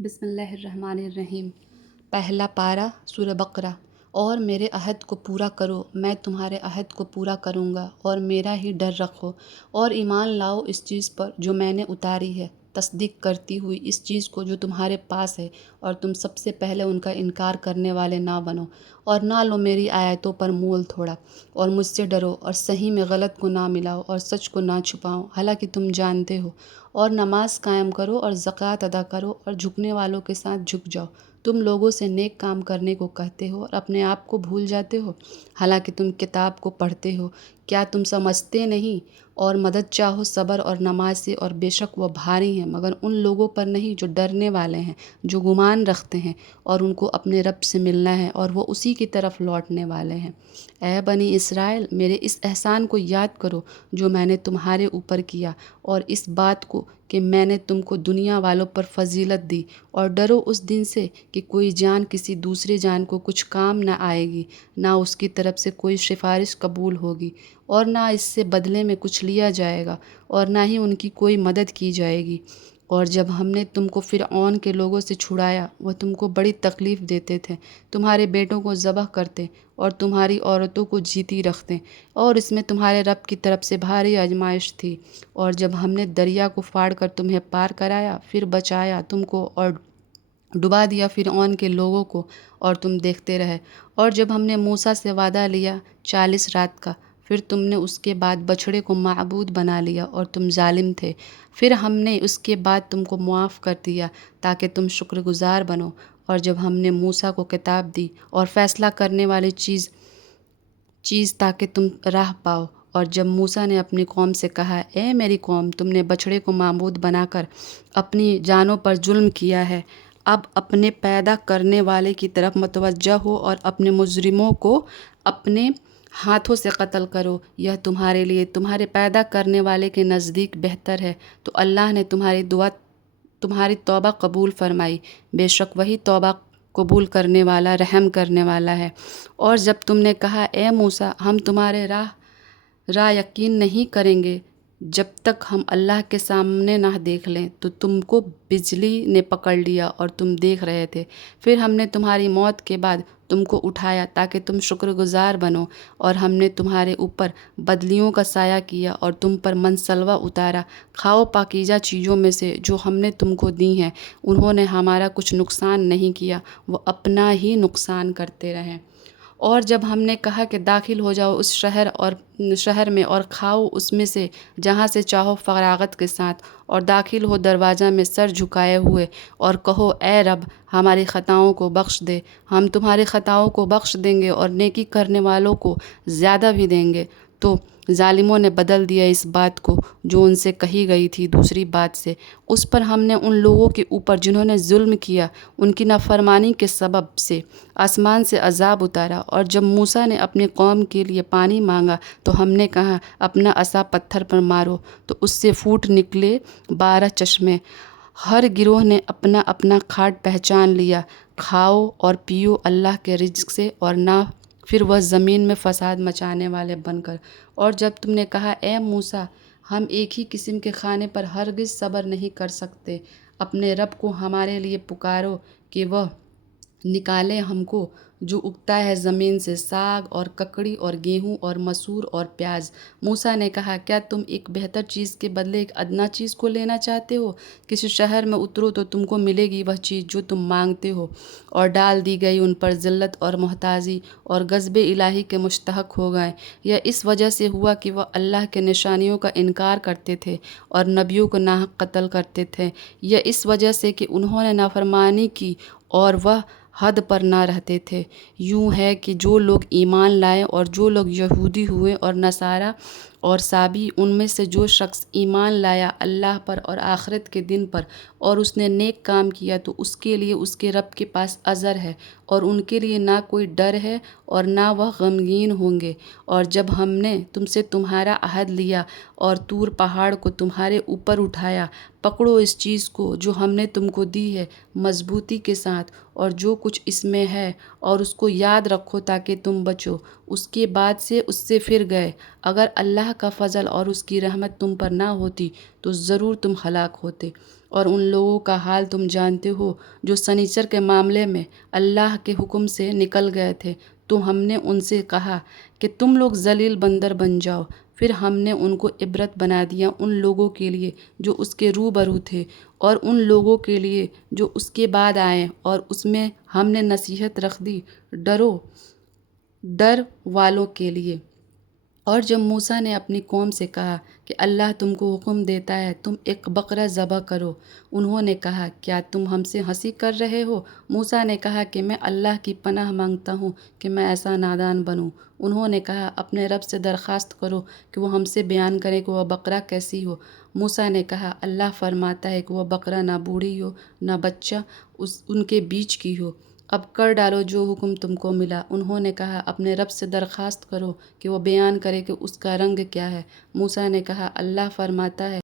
بسم اللہ الرحمن الرحیم۔ پہلا پارہ سورہ بقرہ۔ اور میرے عہد کو پورا کرو، میں تمہارے عہد کو پورا کروں گا، اور میرا ہی ڈر رکھو، اور ایمان لاؤ اس چیز پر جو میں نے اتاری ہے، تصدیق کرتی ہوئی اس چیز کو جو تمہارے پاس ہے، اور تم سب سے پہلے ان کا انکار کرنے والے نہ بنو، اور نہ لو میری آیتوں پر مول تھوڑا، اور مجھ سے ڈرو، اور صحیح میں غلط کو نہ ملاؤ، اور سچ کو نہ چھپاؤ، حالانکہ تم جانتے ہو، اور نماز قائم کرو اور زکوٰۃ ادا کرو، اور جھکنے والوں کے ساتھ جھک جاؤ۔ تم لوگوں سے نیک کام کرنے کو کہتے ہو اور اپنے آپ کو بھول جاتے ہو، حالانکہ تم کتاب کو پڑھتے ہو۔ کیا تم سمجھتے نہیں؟ اور مدد چاہو صبر اور نماز سے، اور بے شک وہ بھاری ہیں، مگر ان لوگوں پر نہیں جو ڈرنے والے ہیں، جو گمان رکھتے ہیں اور ان کو اپنے رب سے ملنا ہے اور وہ اسی کی طرف لوٹنے والے ہیں۔ اے بنی اسرائیل، میرے اس احسان کو یاد کرو جو میں نے تمہارے اوپر کیا، اور اس بات کو کہ میں نے تم کو دنیا والوں پر فضیلت دی، اور ڈرو اس دن سے کہ کوئی جان کسی دوسرے جان کو کچھ کام نہ آئے گی، نہ اس کی طرف سے کوئی سفارش قبول ہوگی، اور نہ اس سے بدلے میں کچھ لیا جائے گا، اور نہ ہی ان کی کوئی مدد کی جائے گی۔ اور جب ہم نے تم کو فرعون کے لوگوں سے چھڑایا، وہ تم کو بڑی تکلیف دیتے تھے، تمہارے بیٹوں کو ذبح کرتے اور تمہاری عورتوں کو جیتی رکھتے، اور اس میں تمہارے رب کی طرف سے بھاری آزمائش تھی۔ اور جب ہم نے دریا کو پھاڑ کر تمہیں پار کرایا، پھر بچایا تم کو اور ڈبا دیا فرعون کے لوگوں کو، اور تم دیکھتے رہے۔ اور جب ہم نے موسیٰ سے وعدہ لیا 40 رات کا، پھر تم نے اس کے بعد بچھڑے کو معبود بنا لیا اور تم ظالم تھے، پھر ہم نے اس کے بعد تم کو معاف کر دیا تاکہ تم شکر گزار بنو۔ اور جب ہم نے موسیٰ کو کتاب دی اور فیصلہ کرنے والی چیز تاکہ تم راہ پاؤ، اور جب موسیٰ نے اپنی قوم سے کہا، اے میری قوم، تم نے بچھڑے کو معبود بنا کر اپنی جانوں پر ظلم کیا ہے، اب اپنے پیدا کرنے والے کی طرف متوجہ ہو اور اپنے مجرموں کو اپنے ہاتھوں سے قتل کرو، یہ تمہارے لیے تمہارے پیدا کرنے والے کے نزدیک بہتر ہے، تو اللہ نے تمہاری توبہ قبول فرمائی، بے شک وہی توبہ قبول کرنے والا رحم کرنے والا ہے۔ اور جب تم نے کہا، اے موسیٰ، ہم تمہارے راہ یقین نہیں کریں گے جب تک ہم اللہ کے سامنے نہ دیکھ لیں، تو تم کو بجلی نے پکڑ لیا اور تم دیکھ رہے تھے، پھر ہم نے تمہاری موت کے بعد تم کو اٹھایا تاکہ تم شکر گزار بنو، اور ہم نے تمہارے اوپر بدلیوں کا سایہ کیا اور تم پر منسلوہ اتارا، کھاؤ پاکیزہ چیزوں میں سے جو ہم نے تم کو دی ہیں، انہوں نے ہمارا کچھ نقصان نہیں کیا، وہ اپنا ہی نقصان کرتے رہے۔ اور جب ہم نے کہا کہ داخل ہو جاؤ اس شہر میں اور کھاؤ اس میں سے جہاں سے چاہو فراغت کے ساتھ، اور داخل ہو دروازہ میں سر جھکائے ہوئے، اور کہو، اے رب، ہماری خطاؤں کو بخش دے، ہم تمہاری خطاؤں کو بخش دیں گے اور نیکی کرنے والوں کو زیادہ بھی دیں گے۔ تو ظالموں نے بدل دیا اس بات کو جو ان سے کہی گئی تھی دوسری بات سے، اس پر ہم نے ان لوگوں کے اوپر جنہوں نے ظلم کیا، ان کی نافرمانی کے سبب سے آسمان سے عذاب اتارا۔ اور جب موسیٰ نے اپنی قوم کے لیے پانی مانگا تو ہم نے کہا، اپنا عصا پتھر پر مارو، تو اس سے پھوٹ نکلے 12 چشمے۔ ہر گروہ نے اپنا اپنا کھاٹ پہچان لیا، کھاؤ اور پیو اللہ کے رزق سے، اور نہ پھر وہ زمین میں فساد مچانے والے بن کر۔ اور جب تم نے کہا، اے موسیٰ، ہم ایک ہی قسم کے کھانے پر ہرگز صبر نہیں کر سکتے، اپنے رب کو ہمارے لیے پکارو کہ وہ نکالے ہم کو جو اگتا ہے زمین سے، ساگ اور ککڑی اور گیہوں اور مسور اور پیاز۔ موسیٰ نے کہا، کیا تم ایک بہتر چیز کے بدلے ایک ادنیٰ چیز کو لینا چاہتے ہو؟ کسی شہر میں اترو تو تم کو ملے گی وہ چیز جو تم مانگتے ہو، اور ڈال دی گئی ان پر ذلت اور محتاجی، اور غضب الہی کے مستحق ہو گئے۔ یہ اس وجہ سے ہوا کہ وہ اللہ کے نشانیوں کا انکار کرتے تھے اور نبیوں کو ناحق قتل کرتے تھے۔ یہ اس وجہ سے کہ انہوں نے نافرمانی کی اور وہ حد پر نہ رہتے تھے۔ یوں ہے کہ جو لوگ ایمان لائے اور جو لوگ یہودی ہوئے اور نصارہ اور سابی، ان میں سے جو شخص ایمان لایا اللہ پر اور آخرت کے دن پر، اور اس نے نیک کام کیا، تو اس کے لیے اس کے رب کے پاس اجر ہے، اور ان کے لیے نہ کوئی ڈر ہے اور نہ وہ غمگین ہوں گے۔ اور جب ہم نے تم سے تمہارا عہد لیا اور طور پہاڑ کو تمہارے اوپر اٹھایا، پکڑو اس چیز کو جو ہم نے تم کو دی ہے مضبوطی کے ساتھ، اور جو کچھ اس میں ہے، اور اس کو یاد رکھو تاکہ تم بچو۔ اس کے بعد سے اس سے پھر گئے۔ اگر اللہ کا فضل اور اس کی رحمت تم پر نہ ہوتی تو ضرور تم ہلاک ہوتے۔ اور ان لوگوں کا حال تم جانتے ہو جو سنیچر کے معاملے میں اللہ کے حکم سے نکل گئے تھے، تو ہم نے ان سے کہا کہ تم لوگ ذلیل بندر بن جاؤ۔ پھر ہم نے ان کو عبرت بنا دیا ان لوگوں کے لیے جو اس کے روبرو تھے اور ان لوگوں کے لیے جو اس کے بعد آئیں، اور اس میں ہم نے نصیحت رکھ دی ڈر والوں کے لیے۔ اور جب موسیٰ نے اپنی قوم سے کہا کہ اللہ تم کو حکم دیتا ہے تم ایک بقرہ ذبح کرو، انہوں نے کہا کیا تم ہم سے ہنسی کر رہے ہو؟ موسیٰ نے کہا کہ میں اللہ کی پناہ مانگتا ہوں کہ میں ایسا نادان بنوں۔ انہوں نے کہا اپنے رب سے درخواست کرو کہ وہ ہم سے بیان کرے کہ وہ بقرہ کیسی ہو۔ موسیٰ نے کہا اللہ فرماتا ہے کہ وہ بقرہ نہ بوڑھی ہو نہ بچہ ان کے بیچ کی ہو۔ اب کر ڈالو جو حکم تم کو ملا۔ انہوں نے کہا اپنے رب سے درخواست کرو کہ وہ بیان کرے کہ اس کا رنگ کیا ہے۔ موسیٰ نے کہا اللہ فرماتا ہے